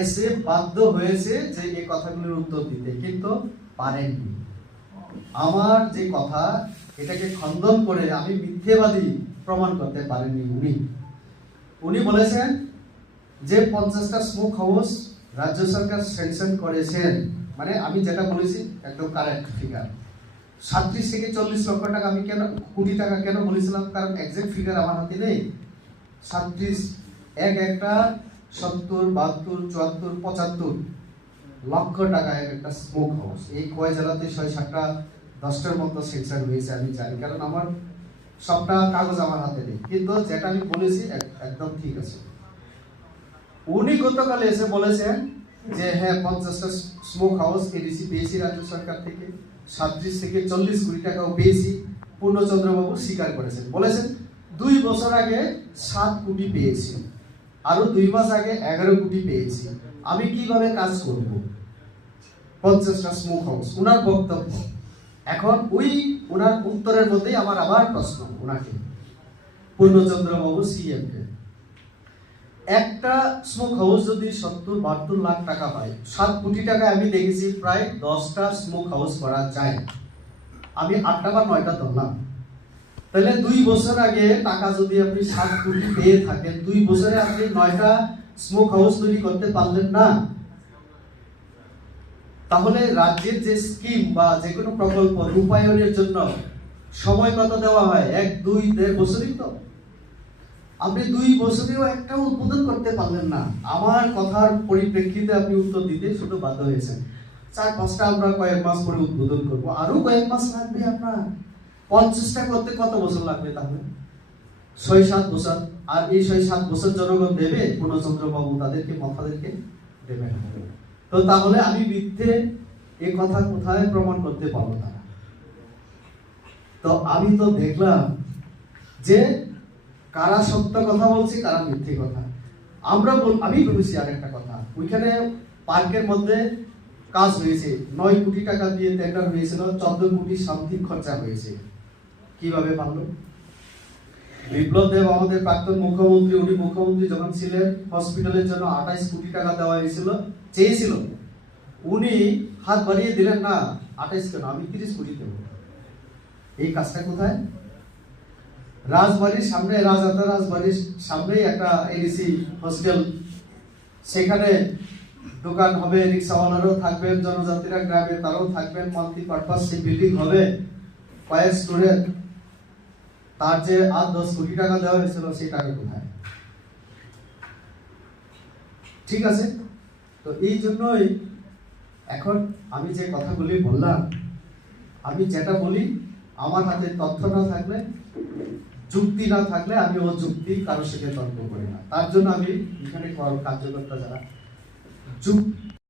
এসে বাধ্য হয়েছে যে এই কথাগুলোর উত্তর দিতে, কিন্তু পারেননি। আমার যে কথা এটাকে খণ্ডন করে আমি মিথ্যেবাদী প্রমাণ করতে পারেননি উনি বলেছেন যে 50টা স্মোক হাউস রাজ্য সরকার স্যাংশন করেছেন, মানে আমি যেটা বলেছি একদম কারেক্ট ফিগার। 37 থেকে 40 লক্ষ টাকা আমি কেন কোটি টাকা কেন বলেছিলাম, কারণ এক্সাক্ট ফিগার আমার হাতে নেই। 37 একটা 70, 72, 74, 75 লক্ষ টাকা একটা স্মোক হাউস। এই কয় জেলাতে 6-7টা 10টার মতো সেকশন হয়েছে আমি জানি, কারণ আমার সবটা কাগজ আমার হাতে নেই, কিন্তু যেটা আমি বলেছি একদম ঠিক আছে। উনি গতকালে এসে বলেছেন যে হ্যাঁ 50টা স্মোক হাউস এডিসি পেয়েছি রাজ্য সরকার থেকে, 37 থেকে 40 কোটি টাকাও পেয়েছি। পূর্ণচন্দ্রবাবু স্বীকার করেছেন, বলেছেন 2 বছর আগে 7 কোটি পেয়েছি, আরো 2 মাস আগে 11 কোটি পেয়েছি। আমি কিভাবে কাজ করব 50টা স্মোক হাউস? উনার বক্তব্য। এখন উনার উত্তরের মধ্যেই আমার আবার প্রশ্ন উনাকে, পূর্ণচন্দ্রবাবু সিএম কে, একটা স্মোক হাউস যদি 70-72 লাখ টাকা পায়, 7 কোটি টাকা আমি দেখেছি প্রায় 10টা স্মোক হাউস করা যায়। আমি 8টা বা 9টা ধরলাম, তাহলে 2 বছর আগে টাকা যদি আপনি 7 কোটি পেয়ে থাকেন, 2 বছরে আপনি 9টা স্মোক হাউস তৈরি করতে পারলেন না। তাহলে রাজ্যের যে স্কিম বা যে কোনো প্রকল্প রূপায়ণের জন্য সময় কত দেওয়া হয়? 1-2-1.5 বছরই তো। আপনি 2 বছরেও একটা উদ্বোধন করতে পারলেন না। আমার কথার পরিপ্রেক্ষিতে আপনি উত্তর দিতে শুধু বাধ্য হয়েছেন 4-5টা আমরা কয়েক মাস পরে উদ্বোধন করব, আরো কয়েক মাস লাগবে আপনার। 50টা করতে কত বছর লাগবে? তাহলে 6-7 বছর। আর এই 6-7 বছর জনগণ দেবে? পূর্ণচন্দ্রবাবু তাদেরকে মথাদেরকে দেবে না। তো তাহলে আমি মিথ্যে এই কথা কোথায় প্রমাণ করতে পারবো তারা? তো আমি তো দেখলাম যে কারা সত্য কথা বলছে, কারা মিথ্যে কথা। আমি বলেছি আরেকটা কথা, ওইখানে পার্কের মধ্যে কাজ হয়েছে, 9 কোটি টাকা দিয়ে টেন্ডার হয়েছিল, 14 কোটি সামথিং খরচা হয়েছে। কিভাবে পারলো? বিপ্লব দেব আমাদের প্রাক্তন মুখ্যমন্ত্রী, উনি মুখ্যমন্ত্রী যখন ছিলেন হসপিটালের জন্য 28 কোটি টাকা দেওয়া হয়েছিল, চেয়েছিল, উনি হাত বাড়িয়ে দিলেন না। 28 কেন, আমি 30 কোটি দেব। এই কাজটা কোথায়? রাজবাড়ির সামনে, রাজহাতা রাজবাড়ির সামনেই একটা এডিসি হসপিটাল, সেখানে দোকান হবে, রিক্সাওয়ালারাও থাকবেন, জনজাতিরা গ্রামে তারাও থাকবেন, মাল্টি পারপাস সেই বিল্ডিং হবে, কয়েক স্টোরের। তার যে 8-10 কোটি টাকা দেওয়া হয়েছিল, সেই টাকা কোথায়? ঠিক আছে, তো এই জন্যই এখন আমি যে কথাগুলি বললাম, আমি যেটা বলি, আমার হাতে তথ্য না থাকলে, যুক্তি না থাকলে আমি ও যুক্তি কারোর সাথে তর্ক করি না। তার জন্য আমি এখানে কার্যকর্তা যারা